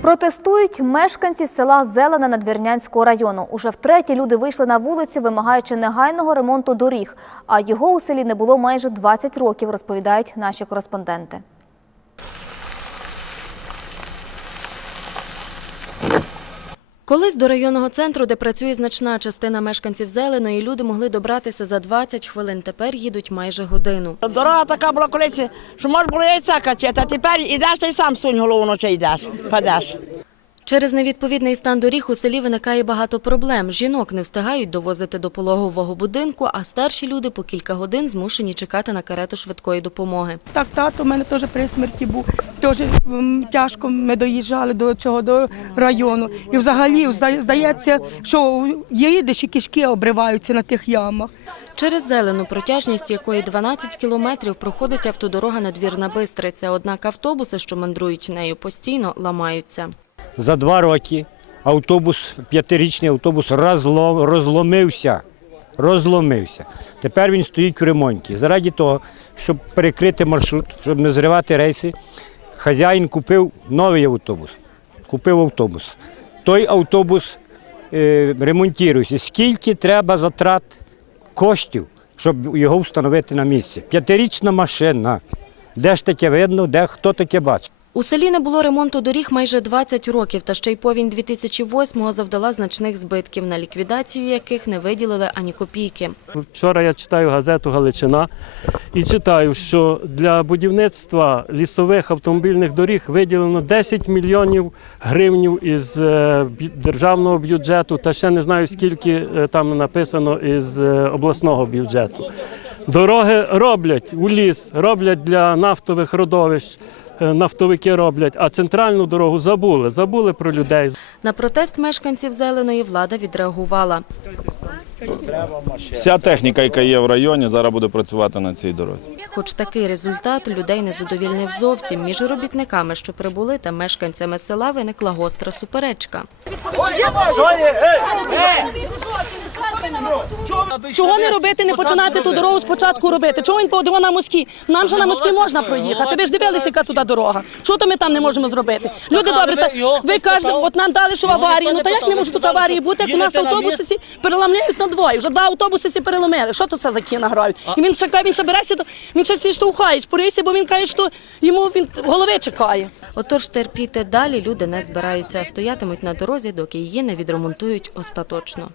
Протестують мешканці села Зелена Надвірнянського району. Уже втретє люди вийшли на вулицю, вимагаючи негайного ремонту доріг. А його у селі не було майже 20 років, розповідають наші кореспонденти. Колись до районного центру, де працює значна частина мешканців Зеленої, люди могли добратися за 20 хвилин. Тепер їдуть майже годину. Дорога така була колись, що можна було яйця качати, а тепер ідеш та й сам сунь голову ночі йдеш, падеш. Через невідповідний стан доріг у селі виникає багато проблем. Жінок не встигають довозити до пологового будинку, а старші люди по кілька годин змушені чекати на карету швидкої допомоги. Так, тато у мене теж при смерті був. Теж тяжко ми доїжджали до цього до району. І взагалі здається, що їдеш і кишки обриваються на тих ямах. Через зелену протяжність якої 12 кілометрів проходить автодорога надвірна Бистриця. Однак автобуси, що мандрують нею постійно, ламаються. За два роки автобус, п'ятирічний автобус розло- розломився. Розломився. Тепер він стоїть у ремонті. Заради того, щоб перекрити маршрут, щоб не зривати рейси, хазяїн купив новий автобус. Купив автобус. Той автобус е, ремонтується. Скільки треба затрат коштів, щоб його встановити на місці? П'ятирічна машина. Де ж таке видно, де хто таке бачить? У селі не було ремонту доріг майже 20 років, та ще й повінь 2008-го завдала значних збитків, на ліквідацію яких не виділили ані копійки. Вчора я читаю газету Галичина і читаю, що для будівництва лісових автомобільних доріг виділено 10 мільйонів гривнів із е, державного бюджету, та ще не знаю скільки е, там написано із е, обласного бюджету. Дороги роблять у ліс, роблять для нафтових родовищ, е, нафтовики роблять, а центральну дорогу забули, забули про людей. На протест мешканців Зеленої влада відреагувала. Вся техніка, яка є в районі, зараз буде працювати на цій дорозі. Хоч такий результат людей не задовільнив зовсім. Між робітниками, що прибули, та мешканцями села виникла гостра суперечка. Чого не робити, не починати ту дорогу спочатку робити? Чого він подивив на москі? Нам же на москі можна проїхати. Ви ж дивилися, яка туди дорога. Чого то ми там не можемо зробити? Люди добрі, та ви кажете, от нам дали, що в аварії. Ну то як не може тут аварії бути, як у нас автобуси переламляють на двоє. Вже два автобуси всі переломили. Що то це за кіна грають? І він ще каже, він ще береться, то він ще сі штовхає, шпорися, бо він каже, що йому він голови чекає. Отож терпіти далі люди не збираються, а стоятимуть на дорозі, доки її не відремонтують остаточно.